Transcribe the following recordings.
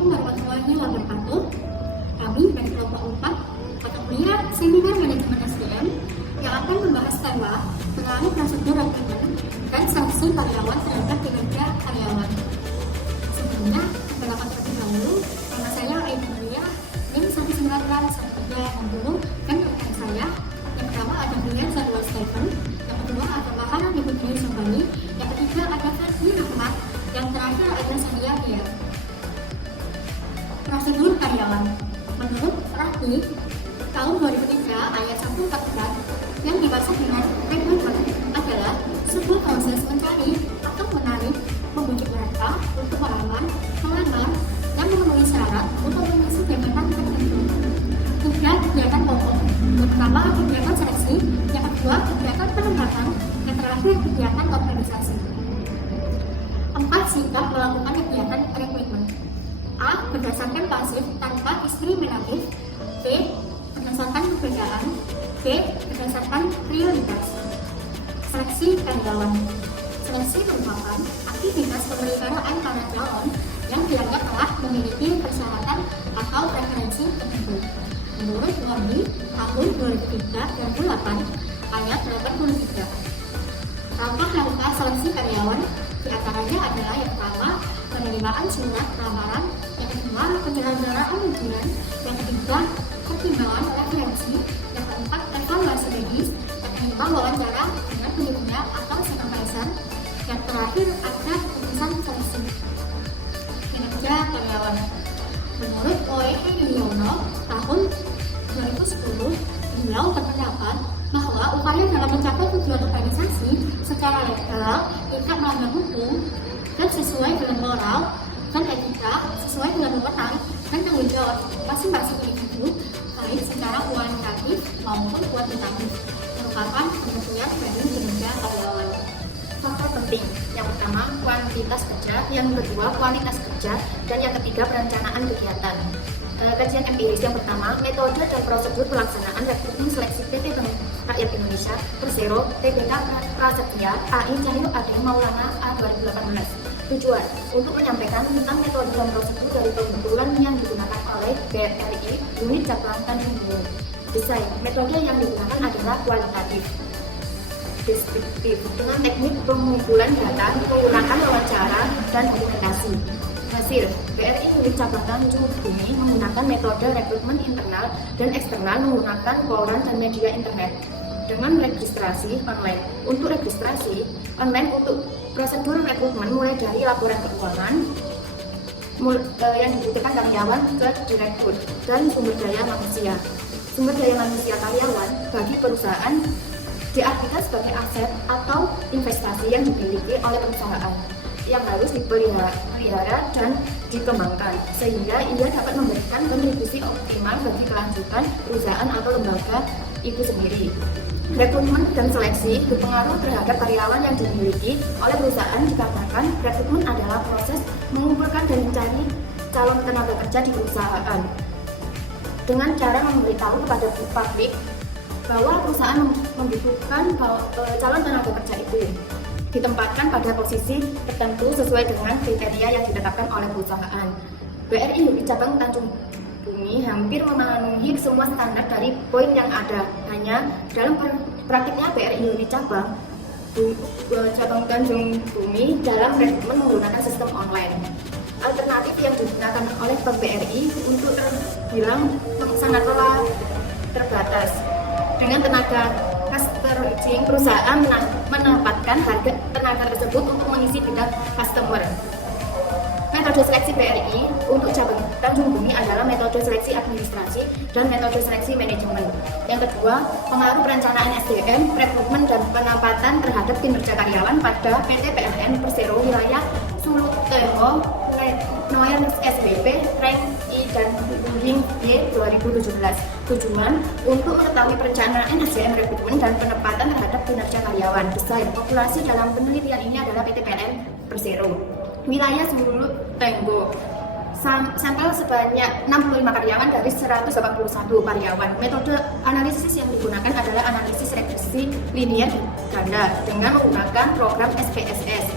Assalamualaikum warahmatullahi wabarakatuh. Kami dari kelompok 4 mata kuliah Seminar Manajemen SDM yang akan membahas tema pengaruh prosedur rekrutmen dan sanksi karyawan terhadap kinerja karyawan. Sebelumnya, perkenalkan terlebih dahulu, nama saya Ayu Mulia, NIM 1981360 dan rekan saya. Yang pertama ada Brian Zadwa Stephen, yang kedua ada Mahana Dibutri Sambali, yang ketiga ada Fadli Rahmat, yang terakhir ada Sandia Dia. Prosedur karyawan. Menurut Rapi tahun 2003 ayat 144 yang dimaksud dengan rekrutmen adalah sebuah proses mencari atau menarik, membujuk mereka untuk melamar, dan memenuhi syarat untuk mengisi jabatan tertentu. Tiga kegiatan pokok. Pertama, kegiatan seleksi, yang kedua kegiatan penempatan, yang terakhir kegiatan organisasi. 4. Sikap melakukan kegiatan rekrutmen. A. Berdasarkan pasif tanpa diskriminatif. B. Berdasarkan perbedaan. B. Berdasarkan prioritas. Seleksi karyawan. Seleksi merupakan aktivitas pemeliharaan para calon yang dianggap telah memiliki persyaratan atau preferensi tertentu. Menurut Wadi tahun 2003-2008 ayat 83. Langkah-langkah seleksi karyawan diantaranya adalah yang pertama, penerimaan surat lamaran, yang kedua, penyelenggaraan ujian, yang ketiga, pertimbangan referensi, yang keempat, evaluasi medis, yang kelima, wawancara dengan penyedia atau supervisor, yang terakhir ada keputusan seleksi. Kinerja karyawan. Menurut OEH Yudhoyono tahun 2010, beliau berpendapat bahwa upaya dalam mencapai tujuan organisasi secara legal tidak melanggar hukum dan sesuai dengan moral dan etika, sesuai dengan wewenang dan tanggung jawab masing-masing individu baik secara kualitatif maupun kuantitatif, merupakan penentuan dari kinerja karyawan. Faktor penting, yang pertama kuantitas kerja, yang kedua kualitas kerja, dan yang ketiga perencanaan kegiatan. Kajian empiris yang pertama, metode dan prosedur pelaksanaan rekrutmen seleksi PT Bank Rakyat Indonesia Persero TBK Prasetya AI Cahyo Ade Maulana A 2018. Tujuan, untuk menyampaikan tentang metode dan prosedur dari pembentukan yang digunakan oleh BRI Unit Cabang Tanjung Priok. Desain, metode yang digunakan adalah kualitatif, deskriptif, dengan teknik pengumpulan data menggunakan wawancara dan dokumentasi. Hasil, BRI Unit Cabang Tanjung Bumi menggunakan metode rekrutmen internal dan eksternal menggunakan koran dan media internet dengan registrasi online. Untuk registrasi online untuk prosedur rekrutmen mulai dari laporan keuangan yang dibutuhkan karyawan ke direktur dan sumber daya manusia. Sumber daya manusia karyawan bagi perusahaan diartikan sebagai aset atau investasi yang dimiliki oleh perusahaan yang harus dipelihara dan dikembangkan sehingga ia dapat memberikan kontribusi optimal bagi kelanjutan perusahaan atau lembaga itu sendiri. Rekrutmen dan seleksi berpengaruh terhadap karyawan yang dimiliki oleh perusahaan dikarenakan rekrutmen adalah proses mengumpulkan dan mencari calon tenaga kerja di perusahaan dengan cara memberitahu kepada publik bahwa perusahaan membutuhkan calon tenaga kerja itu ditempatkan pada posisi tertentu sesuai dengan kriteria yang ditetapkan oleh perusahaan. BRI Unit Cabang Tanjung Bumi hampir memenuhi semua standar dari poin yang ada. Hanya dalam praktiknya BRI Unit Cabang Tanjung Bumi dalam rekrutmen menggunakan sistem online. Alternatif yang digunakan oleh Bank BRI untuk terbilang sangatlah terbatas. Dengan tenaga casting, perusahaan menempatkan harga tenaga tersebut untuk mengisi bidang customer. Metode seleksi BRI untuk cabang Tanjung Bumi adalah metode seleksi administrasi dan metode seleksi manajemen. Yang kedua, pengaruh perencanaan SDM, rekrutmen dan penempatan terhadap kinerja karyawan pada PT PLN Persero wilayah Sulutemo, Noyer SBP, Rank I dan Bumbing Y 2017. Tujuan untuk mengetahui perencanaan SDM rekrutmen dan penempatan terhadap kinerja karyawan. Desain populasi dalam penelitian ini adalah PT PLN Persero. Wilayah Sulut Tenggo, sampel sebanyak 65 karyawan dari 181 karyawan. Metode analisis yang digunakan adalah analisis regresi linier ganda dengan menggunakan program SPSS.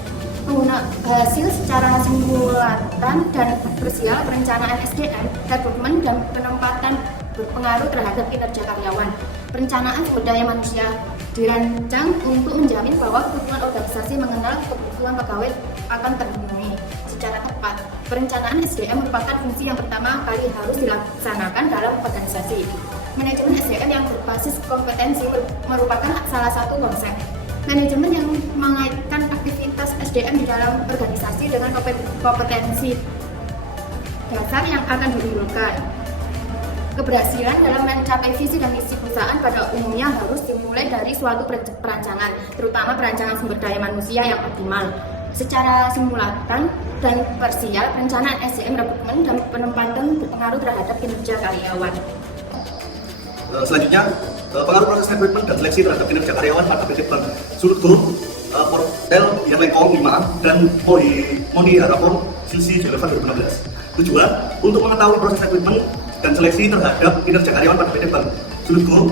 Hasil secara simulatan dan parsial perencanaan SDM, rekrutmen dan penempatan berpengaruh terhadap kinerja karyawan. Perencanaan sumber daya manusia dirancang untuk menjamin bahwa kebutuhan organisasi mengenal kebutuhan pegawai akan terpenuhi secara tepat. Perencanaan SDM merupakan fungsi yang pertama kali harus dilaksanakan dalam organisasi. Manajemen SDM yang berbasis kompetensi merupakan salah satu konsep. Manajemen yang mengaitkan aktivitas SDM di dalam organisasi dengan kompetensi dasar yang akan diunggulkan. Keberhasilan dalam mencapai visi dan misi perusahaan pada umumnya harus dimulai dari suatu perancangan, terutama perancangan sumber daya manusia yang optimal. Secara simulatan dan parsial, perencanaan SDM, rekrutmen dan penempatan berpengaruh terhadap kinerja karyawan. Selanjutnya, pengaruh proses rekrutmen dan seleksi terhadap kinerja karyawan pada PT Bank Sulut Group, Portel yang Lengkong 5 dan Moni Harapon Silsi Jelevan 2016. Tujuan untuk mengetahui proses rekrutmen dan seleksi terhadap kinerja karyawan pada PT Bank Sulut Group.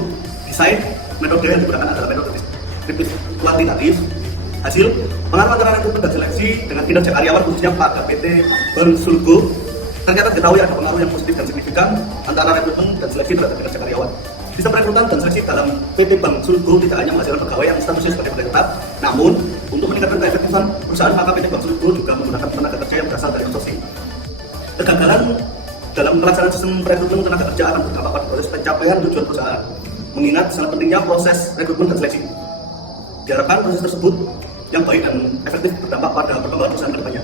Desain metode yang digunakan adalah metode deskriptif kuantitatif. Hasil pengaruh antara rekrutmen dan seleksi dengan kinerja karyawan khususnya pada PT Bank Sulut Group. Ternyata diketahui ada pengaruh yang positif dan signifikan antara rekrutmen dan seleksi terhadap kinerja karyawan. Sistem rekrutan dan seleksi dalam PT Bank Sulut Group tidak hanya menghasilkan pegawai yang statusnya sebagai pegawai tetap, namun untuk meningkatkan keefektifan perusahaan maka PT Bank Sulut Group juga menggunakan tenaga kerja yang berasal dari outsourcing. Kegagalan dalam pelaksanaan sistem rekrutmen tenaga kerja akan berdampak pada proses pencapaian tujuan perusahaan. Mengingat sangat pentingnya proses rekrutmen dan seleksi, diharapkan proses tersebut yang baik dan efektif berdampak pada perkembangan perusahaan kedepannya.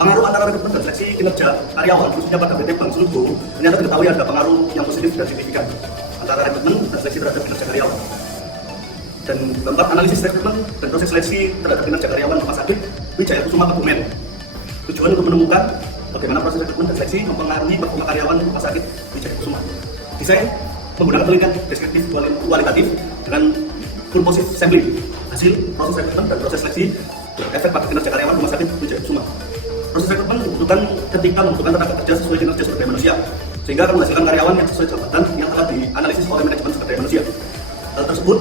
Pengaruh antara rekrutmen dan seleksi kinerja karyawan khususnya pada PT Bank Sulut Group ternyata diketahui ada pengaruh yang positif dan signifikan antara rekrutmen dan seleksi terhadap kinerja karyawan. Dan keempat, analisis rekrutmen dan proses seleksi terhadap kinerja karyawan rumah sakit Wijaya Kusuma Kebumen. Tujuan untuk menemukan bagaimana proses rekrutmen dan seleksi mempengaruhi performa karyawan rumah sakit Wijaya Kusuma. Desain menggunakan penelitian deskriptif kualitatif dengan purposive sampling. Hasil proses rekrutmen dan proses seleksi berefek pada kinerja karyawan rumah sakit Wijaya Kusuma. Proses rekrutmen dibutuhkan ketika membutuhkan tenaga kerja sesuai kinerja sumber daya manusia, sehingga akan menghasilkan karyawan yang sesuai jabatan yang telah dianalisis oleh manajemen sumber daya manusia. Hal tersebut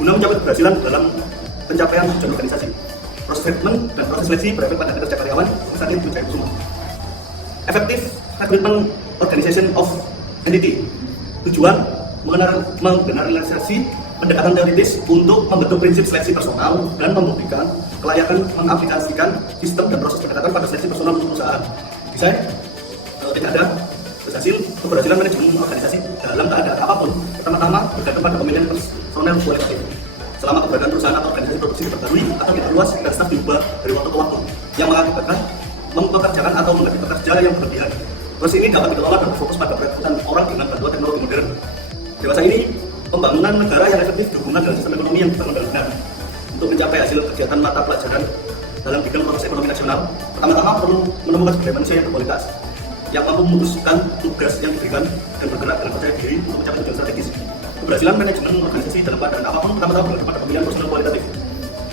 guna mencapai keberhasilan dalam pencapaian tujuan organisasi. Proses rekrutmen dan proses seleksi berefek pada kinerja karyawan rumah sakit Wijaya Kusuma. Effective Recruitment Organization of Entity. Tujuan menggeneralisasi pendekatan teoritis untuk membentuk prinsip seleksi personal dan membuktikan kelayakan mengaplikasikan sistem dan proses pendekatan pada seleksi personal untuk perusahaan. Desain tidak ada hasil keberhasilan manajemen organisasi dalam keadaan apapun. Pertama-tama bergantung pada pemilihan personel kualitatif. Selama keberadaan perusahaan atau organisasi produksi diperbarui atau diperluas dan staf diubah dari waktu ke waktu, yang mengakibatkan mempekerjakan atau mengganti pekerja yang berlebihan. Proses ini dapat dikelola dan berfokus pada perekrutan orang dengan bantuan teknologi modern. Dewasa ini, pembangunan negara yang efektif berhubungan dengan sistem ekonomi yang dibangun dengan benar. Untuk mencapai hasil kegiatan mata pelajaran dalam bidang proses ekonomi nasional, pertama-tama perlu menemukan sumber daya manusia yang berkualitas, yang mampu memutuskan tugas yang diberikan dan bergerak dengan percaya diri untuk mencapai tujuan strategis. Keberhasilan manajemen organisasi dalam keadaan apapun pertama-tama bergantung pada pemilihan personel kualitatif.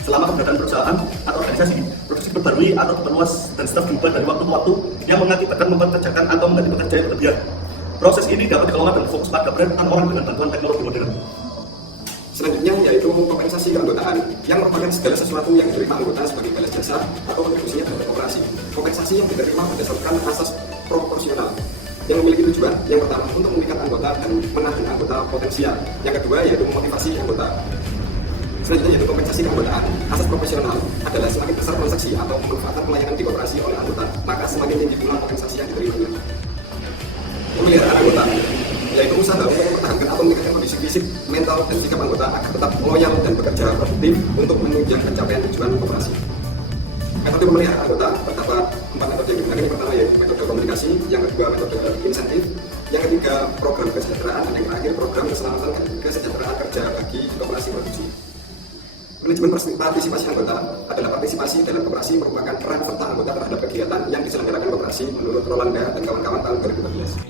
Selama keberadaan perusahaan atau organisasi, produksi diperbarui atau diperluas dan staf diubah dari waktu ke waktu yang mengakibatkan mempekerjakan atau mengganti pekerja yang berlebihan. Proses ini dapat dikelola dan fokus pada perekrutan orang dengan bantuan teknologi modern. Selanjutnya yaitu kompensasi keanggotaan yang merupakan segala sesuatu yang diterima anggota sebagai balas jasa atau kontribusinya terhadap koperasi. Kompensasi yang diterima berdasarkan asas proporsional yang memiliki tujuan yang pertama untuk mengikat anggota dan menahan anggota potensial. Yang kedua yaitu memotivasi anggota. Selanjutnya yaitu kompensasi keanggotaan. Asas proporsional adalah semakin besar transaksi atau pemanfaatan pelayanan di koperasi oleh anggota, maka semakin tinggi jumlah kompensasi yang diterimanya. Pemeliharaan anggota yaitu usaha untuk mempertahankan atau meningkatkan kondisi fisik, mental, dan sikap anggota agar tetap loyal dan bekerja produktif untuk menunjang pencapaian tujuan koperasi. Metode pemeliharaan anggota terdapat 4 metode yang digunakan. Yang pertama yaitu metode komunikasi, yang kedua metode insentif, yang ketiga program kesejahteraan, dan yang terakhir program keselamatan kesejahteraan kerja bagi koperasi produksi. Manajemen partisipasi anggota adalah partisipasi dalam koperasi merupakan peran serta anggota terhadap kegiatan yang diselenggarakan koperasi menurut Rolanda dan kawan-kawan tahun 2013.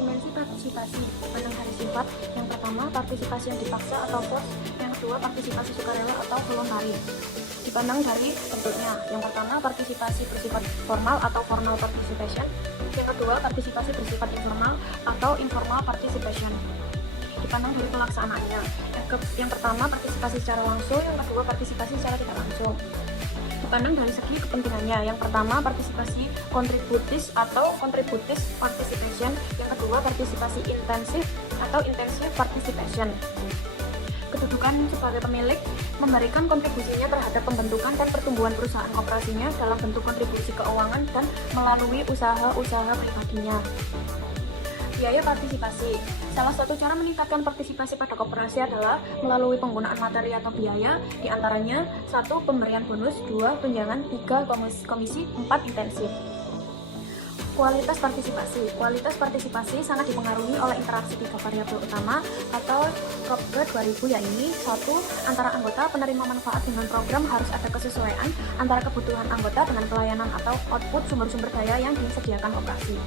Dimensi partisipasi pada hari sifat. Yang pertama, partisipasi yang dipaksa atau force. Yang kedua, partisipasi sukarela atau voluntary. Dipandang dari bentuknya. Yang pertama, partisipasi bersifat formal atau formal participation. Yang kedua, partisipasi bersifat informal atau informal participation. Dipandang dari pelaksanaannya. Yang pertama, partisipasi secara langsung. Yang kedua, partisipasi secara tidak langsung. dipandang dari segi kepentingannya. Yang pertama, partisipasi kontributis atau contributive participation. Yang kedua, partisipasi intensif atau intensive participation. Kedudukan sebagai pemilik memberikan kontribusinya terhadap pembentukan dan pertumbuhan perusahaan koperasinya dalam bentuk kontribusi keuangan dan melalui usaha-usaha pribadinya. Biaya partisipasi. Salah satu cara meningkatkan partisipasi pada koperasi adalah melalui penggunaan materi atau biaya, diantaranya 1. Pemberian bonus, 2. Tunjangan, 3. Komisi, 4. Intensif. Kualitas partisipasi. Kualitas partisipasi sangat dipengaruhi oleh interaksi 3 variabel utama atau Ropke 2000, yaitu 1. Antara anggota penerima manfaat dengan program harus ada kesesuaian antara kebutuhan anggota dengan pelayanan atau output sumber-sumber daya yang disediakan koperasi.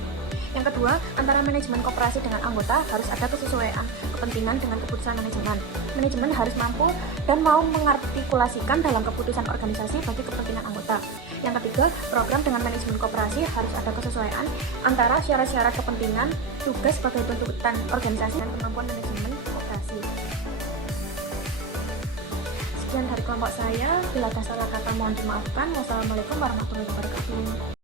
Yang kedua, antara manajemen koperasi dengan anggota harus ada kesesuaian kepentingan dengan keputusan manajemen. Manajemen harus mampu dan mau mengartikulasikan dalam keputusan organisasi bagi kepentingan anggota. Yang ketiga, program dengan manajemen koperasi harus ada kesesuaian antara syarat-syarat kepentingan, tugas sebagai tuntutan organisasi, dan kemampuan manajemen koperasi. Sekian dari kelompok saya. Bila ada salah kata mohon dimaafkan. Wassalamualaikum warahmatullahi wabarakatuh.